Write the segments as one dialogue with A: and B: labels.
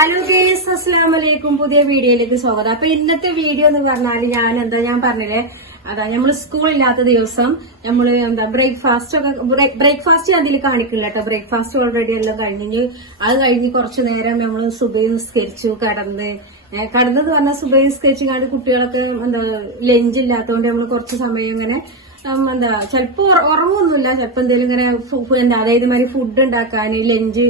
A: Hello guys അസ്സാം വലൈക്കും പുതിയ വീഡിയോയിലേക്ക് സ്വാഗതം. അപ്പൊ ഇന്നത്തെ വീഡിയോ എന്ന് പറഞ്ഞാൽ ഞാൻ എന്താ ഞാൻ പറഞ്ഞില്ലേ? അതാ നമ്മൾ സ്കൂളില്ലാത്ത ദിവസം നമ്മൾ എന്താ ബ്രേക്ക്ഫാസ്റ്റ് ഒക്കെ ബ്രേക്ക്ഫാസ്റ്റ് ഞാൻ ഇതിൽ കാണിക്കില്ല കേട്ടോ. ബ്രേക്ക്ഫാസ്റ്റ് ഓൾറെഡി എല്ലാം കഴിഞ്ഞ് അത് കഴിഞ്ഞ് കുറച്ചു നേരം നമ്മൾ സുബൈ നിസ്കരിച്ചു കടന്ന്. കടന്നത് പറഞ്ഞാൽ സുബൈ നിസ്കരിച്ചു കണ്ട് കുട്ടികളൊക്കെ എന്താ ലഞ്ച് ഇല്ലാത്തതുകൊണ്ട് നമ്മൾ കുറച്ച് സമയം ഇങ്ങനെ എന്താ ചിലപ്പോ ഉറ- ഉറങ്ങൊന്നുമില്ല. ചിലപ്പോ എന്തെങ്കിലും ഇങ്ങനെ എന്താ അതായത് മാതിരി ഫുഡ് ഉണ്ടാക്കാൻ ലഞ്ച്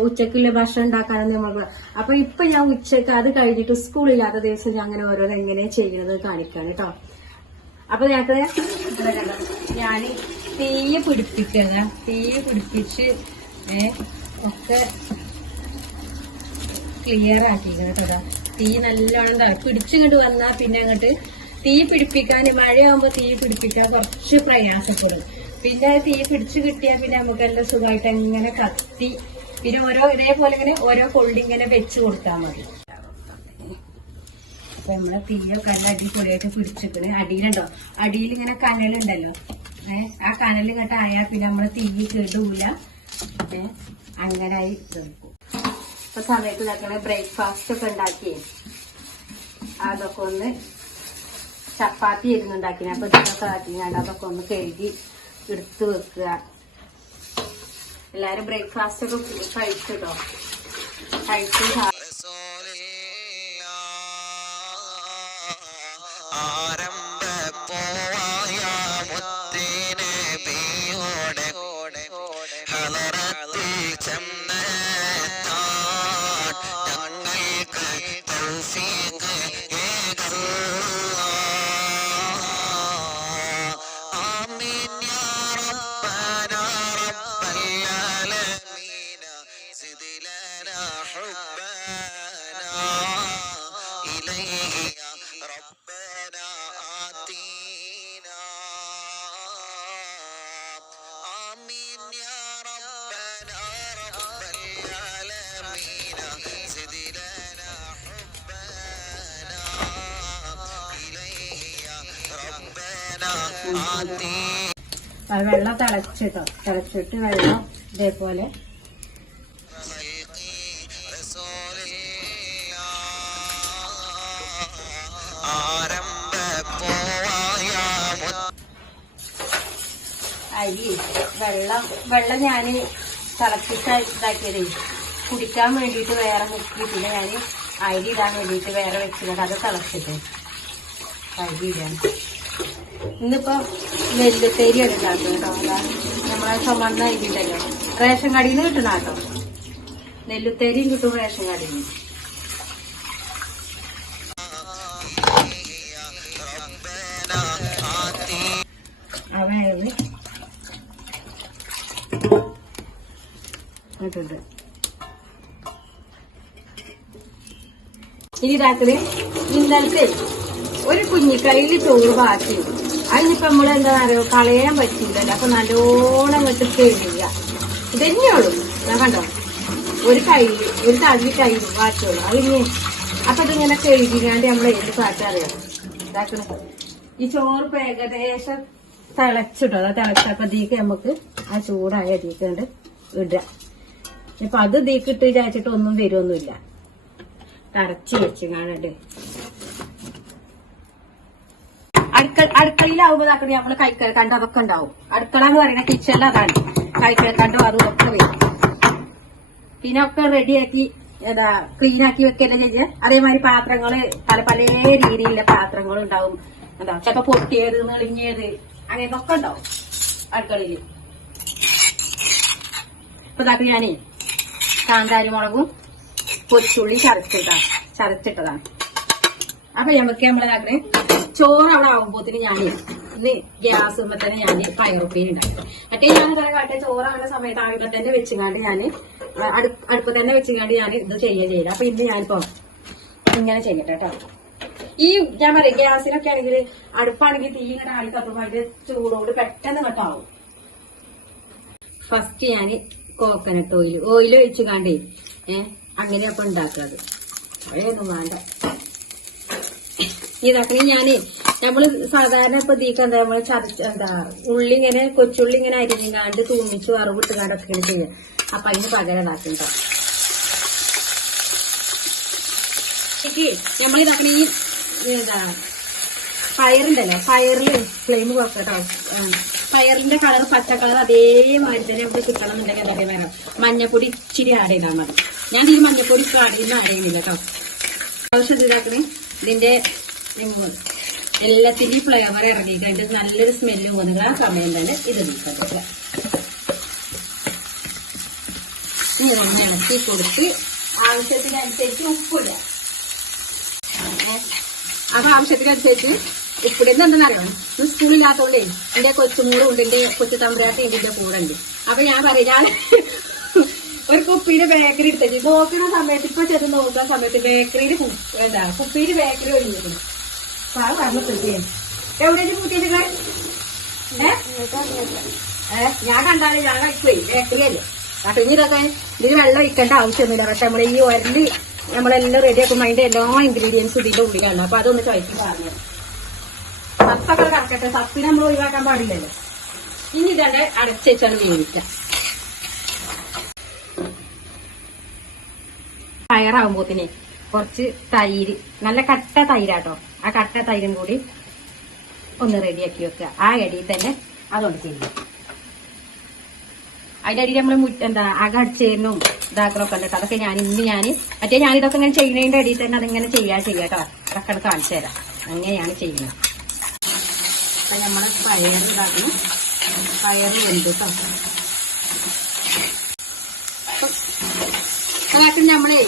A: ഉച്ചക്കുള്ള ഭക്ഷണം ഉണ്ടാക്കാനൊന്നും നമ്മൾ അപ്പൊ ഇപ്പൊ ഞാൻ ഉച്ചയ്ക്ക് അത് കഴിഞ്ഞിട്ട് സ്കൂളില്ലാത്ത ദിവസം ഞാൻ അങ്ങനെ ഓരോന്ന് എങ്ങനെ ചെയ്യണത് കാണിക്കാണ് കേട്ടോ അപ്പൊ ഞങ്ങൾക്ക് ഞാൻ തീയ പിടിപ്പിക്കുക തീയ പിടിപ്പിച്ച് ഒക്കെ ക്ലിയർ ആക്കിക്കണം കേട്ടോ തീ നല്ലോണം പിടിച്ചിങ്ങോട്ട് വന്നാ പിന്നെ അങ്ങോട്ട് തീ പിടിപ്പിക്കാൻ മഴയാകുമ്പോൾ തീ പിടിപ്പിക്കാൻ കുറച്ച് പ്രയാസപ്പെടും. പിന്നെ തീ പിടിച്ചു കിട്ടിയാൽ പിന്നെ നമുക്ക് എല്ലാം സുഖമായിട്ട് ഇങ്ങനെ കത്തി പിന്നെ ഓരോ ഇതേപോലെ ഇങ്ങനെ ഓരോ കൊള്ളി ഇങ്ങനെ വെച്ച് കൊടുത്താൽ മതി. അപ്പൊ നമ്മളെ തീയൊക്കെ നല്ല അടിപൊളിയായിട്ട് പിടിച്ചിക്കണ് അടിയിലുണ്ടോ അടിയിൽ ഇങ്ങനെ കനലുണ്ടല്ലോ ഏഹ് ആ കനൽ ഇങ്ങോട്ട് ആയാൽ പിന്നെ നമ്മളെ തീ കെടൂല. ഏഹ് അങ്ങനെ ആയി ഇപ്പൊ സമയത്ത് ഇതാക്കണ ബ്രേക്ക്ഫാസ്റ്റ് ഒക്കെ ഉണ്ടാക്കിയേ. അതൊക്കെ ഒന്ന് ചപ്പാത്തി ഇരുന്നുണ്ടാക്കി അപ്പൊ ഇതൊക്കെ ആക്കി ഞാൻ അതൊക്കെ ഒന്ന് കഴുകി എടുത്ത് വെക്കുക. എല്ലാരും ബ്രേക്ക്ഫാസ്റ്റ് ഒക്കെ കഴിച്ചിട്ടോ കഴിച്ച് വെള്ളം തിളച്ചിട്ടോ? തിളച്ചിട്ട് വെള്ളം ഇതേപോലെ. അരി വെള്ളം വെള്ളം ഞാൻ തിളപ്പിച്ച് ഇതാക്കിയതേ. കുടിക്കാൻ വേണ്ടിയിട്ട് വേറെ മുക്കിയിട്ടില്ല ഞാൻ അരി ഇടാൻ വേണ്ടിയിട്ട് വേറെ വെച്ചിട്ടുണ്ട്. അത് തിളച്ചിട്ട്. അരി ഇടാൻ. ഇന്നിപ്പോ നെല്ലുത്തേരിയാണ് ഉണ്ടാക്കുന്നത് കേട്ടോ. നമ്മളെ ചുമന്ന ഇതിണ്ടല്ലോ റേഷൻ കടയിൽ നിന്ന് കിട്ടണ കേട്ടോ. നെല്ലുത്തേരിയും കിട്ടും റേഷൻ കടയിൽ നിന്ന് ഇനി ഇതാക്കൽ ഇന്നലത്തെ ഒരു കുഞ്ഞിക്കൈയിൽ ചോറ് ബാക്കി അതിനിപ്പോ നമ്മൾ എന്താ പറയുക കളയാൻ പറ്റില്ലല്ലോ. അപ്പൊ നല്ലോണം വെച്ച് കഴുകുക ഇതന്നെയുള്ളൂ ഞാൻ കണ്ടോ? ഒരു കൈ ഒരു തടി കൈ ബാക്കിയുള്ളൂ അതിന് അപ്പൊ ഇതിങ്ങനെ കഴുകിയാണ്ട് നമ്മൾ ഏത് പാട്ടറിയാം ഇതാക്കണം ഈ ചോറ് ഏകദേശം തിളച്ചിട്ടോ? അതാ തിളച്ചപ്പോ ഇതിക്ക് നമുക്ക് ആ ചൂടായ അരിക്കണ്ട് ഇടുക. ഇപ്പൊ അത് തീക്കിട്ട് വിചാരിച്ചിട്ട് ഒന്നും വരുമൊന്നുമില്ല അടച്ചു വെച്ച് കാണണ്ട് അടുക്കളയിലാവുമ്പോൾ അടുക്കളയിലാവുമ്പോ അക്കടെ നമ്മൾ കൈക്കൽ കണ്ടോ അതൊക്കെ ഉണ്ടാവും. അടുക്കള എന്ന് പറയുന്ന കിച്ചണിൽ അതാണ്. കൈക്കൽ കണ്ടോ അതും ഒക്കെ വരും. പിന്നെ ഒക്കെ റെഡിയാക്കി എന്താ ക്ലീൻ ആക്കി വെക്കല്ലേ ചെയ്യുക അതേമാതിരി പാത്രങ്ങൾ പല പല രീതിയിലുള്ള പാത്രങ്ങൾ ഉണ്ടാവും. എന്താ ചിലപ്പോ പൊട്ടിയത് നെളിഞ്ഞത് അങ്ങനെയൊക്കെ ഉണ്ടാവും അടുക്കളയിൽ. ഇപ്പൊ ഇതാക്കി ഞാനേ കാന്താരി മുളകും കൊച്ചുള്ളി ചതച്ചിട്ടാ ചതച്ചിട്ടതാണ്. അപ്പൊ നമുക്ക് നമ്മളിതാക്കണേ ചോറ് അവിടെ ആകുമ്പോത്തിന് ഞാൻ ഇന്ന് ഗ്യാസ് തന്നെ ഞാൻ പയറുപ്പേരി ഉണ്ടാക്കി. മറ്റേ ഞാൻ പറയാൻ കാട്ടെ ചോറ് ആവുന്ന സമയത്ത് അവിടെ തന്നെ വെച്ചുകാണ്ട് ഞാൻ അടുപ്പ് തന്നെ വെച്ചുകാണ്ട് ഞാൻ ഇത് ചെയ്യുക ചെയ്യില്ല അപ്പൊ ഇന്ന് ഞാനിപ്പോ ഇങ്ങനെ ചെയ്യട്ടെ കേട്ടോ. ഈ ഞാൻ പറയാം ഗ്യാസിനൊക്കെ ആണെങ്കിൽ അടുപ്പാണെങ്കിൽ തീ ഇങ്ങനെ ആളി കത്തുമ്പോൾ അതിന്റെ ചൂടോട് പെട്ടെന്ന് കട്ടാവും ഫസ്റ്റ് ഞാൻ കോക്കനട്ട് ഓയിൽ ഓയിൽ വെച്ചുകാണ്ടേ കാണ്ടേ ഏ അങ്ങനെ അപ്പൊ ഉണ്ടാക്കുന്നത് അവിടെയൊന്നും വേണ്ട. ഇതാക്കണേ ഞാനേ നമ്മൾ സാധാരണ ഇപ്പൊ ദീക്ക് എന്താ നമ്മൾ ചതച്ച എന്താ ഉള്ളി ഇങ്ങനെ കൊച്ചുള്ളി ഇങ്ങനെ അരിഞ്ഞാണ്ട് തൂമിച്ച് വറവിട്ട് കണ്ടൊക്കെയാണ് ചെയ്യുക. അപ്പൊ അതിന് പകരം ഇതാക്കണ്ട. നമ്മൾ ഇതാക്കണ ഈ എന്താ പയറുണ്ടല്ലോ പയറിൽ ഫ്ലെയിം കുറക്കട്ടോ പയറിന്റെ കളർ പച്ച കളർ അതേമാതിരി തന്നെ നമുക്ക് കിട്ടണം എന്നുണ്ടെങ്കിൽ എന്താ വേണം മഞ്ഞപ്പൊടി ഇച്ചിരി ആഡ് ചെയ്താൽ മതി. ഞാൻ ഈ മഞ്ഞപ്പൊടി ആഡ് ചെയ്യുന്ന ആഡ് ചെയ്യുന്നില്ല കേട്ടോ. ആവശ്യം ഇതാക്കണേ ഇതിന്റെ ഉം, എല്ലാത്തിന്റെയും ഫ്ലേവർ അതിന്റെ നല്ലൊരു സ്മെല്ല് പോകുന്ന ആ സമയം തന്നെ ഇത് നീക്കത്തില്ല ഇളക്കി കൊടുത്ത് ആവശ്യത്തിനനുസരിച്ച് ഉപ്പില്ല ഏ? അപ്പൊ ആവശ്യത്തിനനുസരിച്ച് ഉപ്പിടുന്ന എന്തെന്നറിയണം ഇന്ന് സ്കൂളില്ലാത്തോണ്ടേ എന്റെ കൊച്ചുമൂറും ഉണ്ട് എന്റെ കൊച്ചു തമ്പുരാട്ടി ഇതിന്റെ കൂടെ ഉണ്ട്. അപ്പൊ ഞാൻ പറയും ഒരു കുപ്പിയിൽ ബേക്കറി എടുത്തേക്ക് നോക്കുന്ന സമയത്ത് ഇപ്പൊ ചെന്ന് നോക്കുന്ന സമയത്ത് ബേക്കറിയിൽ എന്താ കുപ്പിയിൽ ബേക്കറി ഒഴിഞ്ഞിരുന്നു അത് പറഞ്ഞിട്ട് എവിടെയും കൂട്ടിയിട്ട് ഏ? ഏ, ഞാൻ കണ്ടാലും ഞാൻ കഴിക്കുവേ. അപ്പൊ ഇനി ഇതൊക്കെ ഇതിന് വെള്ളം ഒഴിക്കേണ്ട ആവശ്യമൊന്നുമില്ല. പക്ഷെ നമ്മൾ ഈ ഒരലി നമ്മളെല്ലാം റെഡി ആക്കുമ്പോൾ അതിന്റെ എല്ലാ ഇൻഗ്രീഡിയൻസും ഇതിന്റെ ഉള്ളിലാണ്. അപ്പൊ അതൊന്ന് ചോദിച്ചു പറഞ്ഞു സത്തൊക്കെ കറക്കട്ടെ. സത്തിനെ നമ്മൾ ഒഴിവാക്കാൻ പാടില്ലല്ലോ. ഇനി ഇതന്നെ അടച്ചേച്ചാണ് വേവിക്കാം പയറാവുമ്പോത്തിന് കുറച്ച് തൈര്. നല്ല കട്ട തൈരാട്ടോ. ആ കട്ട തൈരും കൂടി ഒന്ന് റെഡിയാക്കി വെക്കുക. ആ ഇടയിൽ തന്നെ അതുകൊണ്ട് ചെയ്യുക അതിന്റെ അടിയിൽ നമ്മൾ എന്താ അക അടിച്ചേരിനും ഇതാക്കലൊക്കെ ഉണ്ട്. അതൊക്കെ ഞാൻ ഇന്ന് ഞാൻ മറ്റേ ഞാൻ ഇതൊക്കെ ഇങ്ങനെ ചെയ്യുന്നതിന്റെ അടിയിൽ തന്നെ അതിങ്ങനെ ചെയ്യാ ചെയ്യാട്ടോ അതൊക്കെ അത് കാണിച്ചു തരാം. അങ്ങനെയാണ് ചെയ്യുന്നത്. അപ്പൊ നമ്മൾ പയർ ഇതാക്കണം. പയർ വെന്ത് കേട്ടോ. അതൊക്കെ നമ്മളേ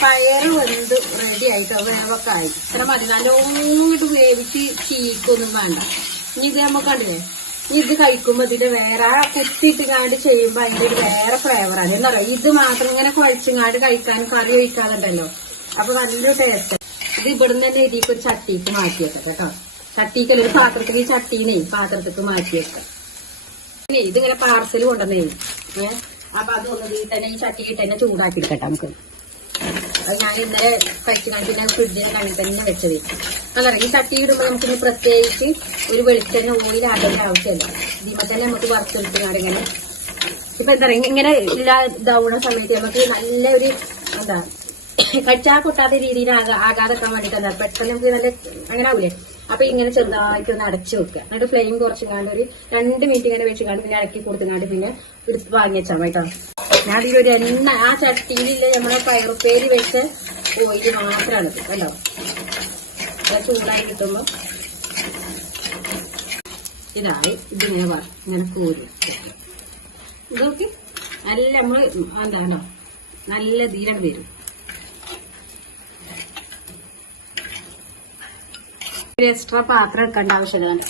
A: പയറ് വെന്ത് റെഡി ആയിട്ടോ വേവൊക്കെ ആയി ഇത്ര മതി. നല്ലോങ്ങിട്ട് വേവിച്ച് ചീക്കൊന്നും വേണ്ട. ഇനി ഇത് നമുക്ക് കണ്ടില്ലേ? ഇനി ഇത് കഴിക്കുമ്പോ ഇതിന്റെ വേറെ കുത്തിയിട്ട് കാണ്ട് ചെയ്യുമ്പോ അതിന്റെ ഒരു വേറെ ഫ്ലേവറാണ് പറയുക ഇത് മാത്രം ഇങ്ങനെ കുഴച്ചിങ്ങാണ്ട് കഴിക്കാനും കറി കഴിക്കാറുണ്ടല്ലോ അപ്പൊ നല്ലൊരു ടേസ്റ്റ് ഇത് ഇവിടുന്ന് തന്നെ ഇതിക്ക് ഒരു ചട്ടിക്ക് മാറ്റിയേക്കാം കേട്ടോ. ചട്ടിക്കല്ല ഒരു പാത്രത്തിൽ ചട്ടീനെ പാത്രത്തിക്ക് മാറ്റിയേക്കാം ഇതിങ്ങനെ പാർസൽ കൊണ്ടുവന്നേ ഏ? അപ്പൊ അതൊന്നും ഇതിൽ തന്നെ ഈ ചട്ടിയിട്ട് തന്നെ ചൂടാക്കി എടുക്കട്ടെ നമുക്ക്. അത് ഞാൻ ഇന്നലെ കഴിച്ചാൽ പിന്നെ ഫ്രിഡ്ജിൽ അങ്ങനെ തന്നെ വെച്ചത്. അതറിയാം ഈ ചട്ടി ഇടുമ്പോൾ നമുക്ക് പ്രത്യേകിച്ച് ഒരു വെളിച്ചെണ്ണ ഓയിൽ ആകേണ്ട ആവശ്യമില്ല. ഇതിമ്മ തന്നെ നമുക്ക് വറുത്തെടുത്തുകൊണ്ട് ഇങ്ങനെ ഇപ്പൊ എന്താ പറയുക ഇങ്ങനെ എല്ലാ ഇതാവുന്ന സമയത്ത് നമുക്ക് നല്ല ഒരു എന്താ കച്ചാ കൊട്ടാത്ത രീതിയിൽ ആകാതെ എന്താ പെട്ടെന്ന് നമുക്ക് നല്ല അങ്ങനെ ആവൂലേ? അപ്പൊ ഇങ്ങനെ ചെറുതായിട്ട് ഒന്ന് അടച്ചു വെക്കുക. എന്നിട്ട് ഫ്ലെയിം കുറച്ചുകാണ്ട് ഒരു രണ്ട് മിനിറ്റ് ഇങ്ങനെ വെച്ചുകാണ്ട് പിന്നെ ഇടയ്ക്ക് കൊടുത്തുകാണ്ട് പിന്നെ എടുത്ത് വാങ്ങി വെച്ചാൽ കേട്ടോ ഞാൻ ഇതിലൊരു എണ്ണ ആ ചട്ടിയിലില്ല നമ്മളെ പയറുപ്പേരി വെച്ച ഓയിൽ മാത്രമാണ് അത് ചൂടായി കിട്ടുമ്പോ ഇതായി. ഇതിങ്ങനെ പറ ഇങ്ങനെ കോരി ഇതൊക്കെ നല്ല നമ്മൾ എന്താണോ നല്ല ധീരം വരും ഒരു എക്സ്ട്രാ പാത്രം എടുക്കേണ്ട ആവശ്യമില്ല.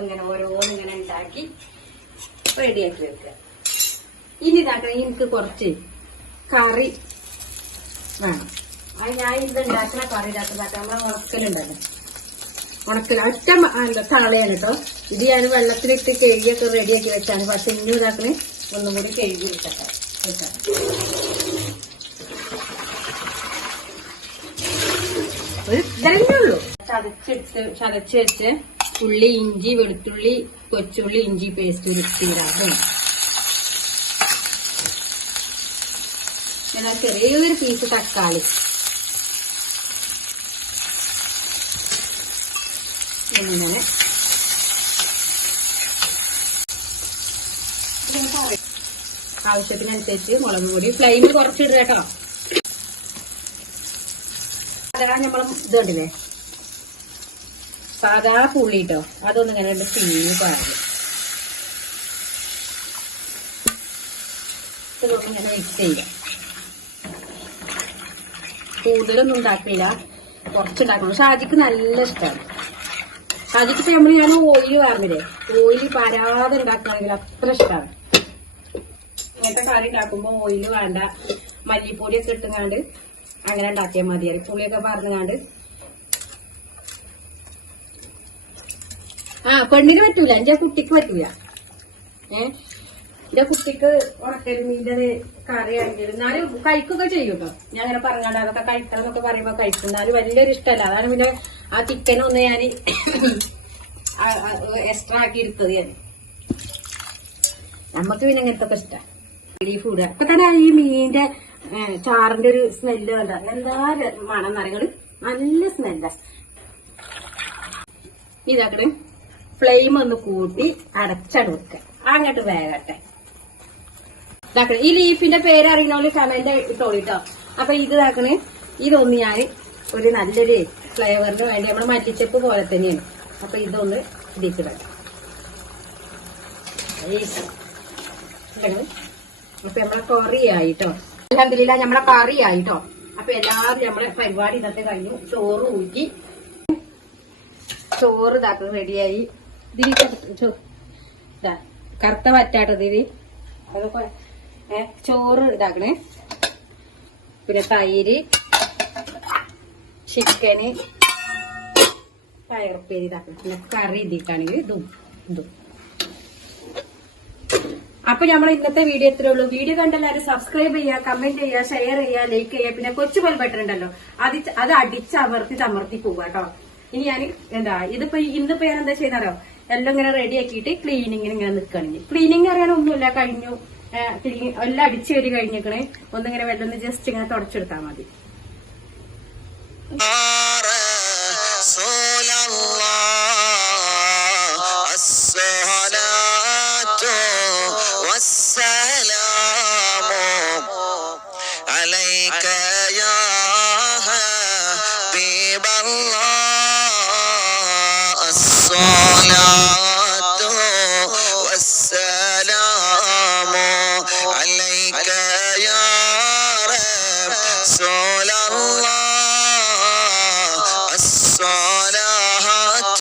A: ഇങ്ങനെ ഓരോന്ന് ഇങ്ങനെ ഉണ്ടാക്കി റെഡിയാക്കി വെക്കുക. ഇനി ഇതാക്കണം എനിക്ക് കുറച്ച് കറി വേണം. അത് ഞാൻ ഇത് ഉണ്ടാക്കുന്ന കറി ഇതാക്കുന്നതാക്കാം നമ്മളെ ഉണക്കലുണ്ടല്ലോ. ഉണക്കൽ ഒറ്റ തളയാണ് കേട്ടോ. ഇത് ഞാൻ വെള്ളത്തിലിട്ട് കഴുകിയൊക്കെ റെഡിയാക്കി വെച്ചാണ്. പക്ഷെ ഇനി ഇതാക്കണേ ഒന്നും കൂടി കഴുകി വെക്കട്ടെ വെക്കാം ഒരു ചതച്ചെടുത്ത് ചതച്ച് വെച്ച് ഉള്ളി ഇഞ്ചി വെളുത്തുള്ളി കൊച്ചുള്ളി ഇഞ്ചി പേസ്റ്റ് ഉരുത്തിയിടാം എന്നാൽ ചെറിയൊരു പീസ് തക്കാളി. എന്നിങ്ങനെ ആവശ്യത്തിനനുസരിച്ച് മുളക് പൊടി ഫ്ലെയിമിൽ കുറച്ചിടുക കേട്ടോ അതാണ് നമ്മൾ ഇത് കണ്ടില്ലേ? സാധാ പുള്ളി കേട്ടോ അതൊന്നും ഇങ്ങനെ രണ്ട് പാടില്ല ഇതൊക്കെ ഇങ്ങനെ മിക്സ് ചെയ്യാം. കൂടുതലൊന്നും ഉണ്ടാക്കില്ല കുറച്ചുണ്ടാക്കണം. ഷാജിക്ക് നല്ല ഇഷ്ടമാണ് ഷാജിക്ക് ഇപ്പൊ നമ്മൾ ഞാൻ ഓയിൽ പറഞ്ഞില്ലേ? ഓയിൽ പരാതെ ഉണ്ടാക്കുകയാണെങ്കിൽ അത്ര ഇഷ്ടമാണ് ഇങ്ങനത്തെ കറി ഉണ്ടാക്കുമ്പോ ഓയിൽ വേണ്ട. മല്ലിപ്പൊടിയൊക്കെ ഇട്ടുങ്ങാണ്ട് അങ്ങനെ ഉണ്ടാക്കിയാൽ മതിയായി പുളിയൊക്കെ പറഞ്ഞുങ്ങാണ്ട് ആ പെണ്ണിന് പറ്റൂല. എന്റെ കുട്ടിക്ക് പറ്റൂല. ഏ? എന്റെ കുട്ടിക്ക് ഉണക്കരുമീന്റെ കറി ആണെങ്കിൽ എന്നാലും കഴിക്കുകയൊക്കെ ചെയ്യും കേട്ടോ. ഞാൻ അങ്ങനെ പറഞ്ഞാണ്ട് അതൊക്കെ കഴിക്കണം എന്നൊക്കെ പറയുമ്പോ കഴിക്കും. എന്നാലും വലിയൊരു ഇഷ്ടമല്ല അതാണ് പിന്നെ ആ ചിക്കൻ ഒന്ന് ഞാൻ എക്സ്ട്രാ ആക്കി എടുത്തത് ഞാൻ. നമുക്ക് പിന്നെ ഇങ്ങനത്തെ ഇഷ്ടം. ഫുഡ് ഇപ്പൊ തന്നെ ഈ മീനിന്റെ ചാറിന്റെ ഒരു സ്മെല്ല് കണ്ട. എന്താ മണം നിറങ്ങൾ നല്ല സ്മെല്ല ഇതാക്കട്ടെ ഫ്ലെയിം ഒന്ന് കൂട്ടി അടച്ചട് വെക്ക അങ്ങോട്ട് ഇതാക്കണേ. ഈ ലീഫിന്റെ പേര് അറിയണോൽ കമന്റ് ഇട്ടോളിട്ടോ. അപ്പൊ ഇത് ഇതാക്കണേ. ഇതൊന്ന് ഞാൻ ഒരു നല്ലൊരു ഫ്ലേവറിന് വേണ്ടി നമ്മുടെ മല്ലിച്ചപ്പ് പോലെ തന്നെയാണ്. അപ്പൊ ഇതൊന്ന് ഇതിച്ച് വേണം അപ്പൊ നമ്മളെ കറി ആയിട്ടോ. അലഹമില്ല നമ്മളെ കറി ആയിട്ടോ. അപ്പൊ എല്ലാവരും നമ്മളെ പരിപാടി ഇന്നത്തെ കഴിഞ്ഞു. ചോറ് ഊറ്റി. ചോറ് ഇതാക്കുന്നത് റെഡിയായി ഇതിലേക്ക് ചോ- ഇതാ, കറുത്ത വറ്റാട്ടത് ഇത്. അതൊക്കെ ചോറ് ഇതാക്കണേ. പിന്നെ തൈര് ചിക്കന് പയർപ്പേരി ഇതാക്കണം. പിന്നെ കറി ഇതിട്ടാണെങ്കിൽ ഇതും ഇതും. അപ്പൊ നമ്മൾ ഇന്നത്തെ വീഡിയോ ഇത്രേ ഉള്ളൂ. വീഡിയോ കണ്ടെല്ലാവരും സബ്സ്ക്രൈബ് ചെയ്യുക കമന്റ് ചെയ്യുക ഷെയർ ചെയ്യുക ലൈക്ക് ചെയ്യുക. പിന്നെ കൊച്ചു ബെൽ ബട്ടൺ ഉണ്ടല്ലോ. അത് അത് അടിച്ചമർത്തി തമർത്തി പോവാട്ടോ ഇനി ഞാൻ എന്താ ഇതിപ്പോ ഇന്നിപ്പോ ഞാൻ എന്താ ചെയ്യുന്നറിയോ? എല്ലാം ഇങ്ങനെ റെഡി ആക്കിയിട്ട് ക്ലീനിങ്ങിന് ഇങ്ങനെ നിൽക്കണെങ്കിൽ ക്ലീനിങ് അറിയാനൊന്നുമില്ല കഴിഞ്ഞു. എല്ലാം അടിച്ചു കയറി കഴിഞ്ഞേക്കണേ ഒന്നിങ്ങനെ വെള്ളം ജസ്റ്റ് ഇങ്ങനെ തുടച്ചെടുത്താൽ മതി.
B: عليك يا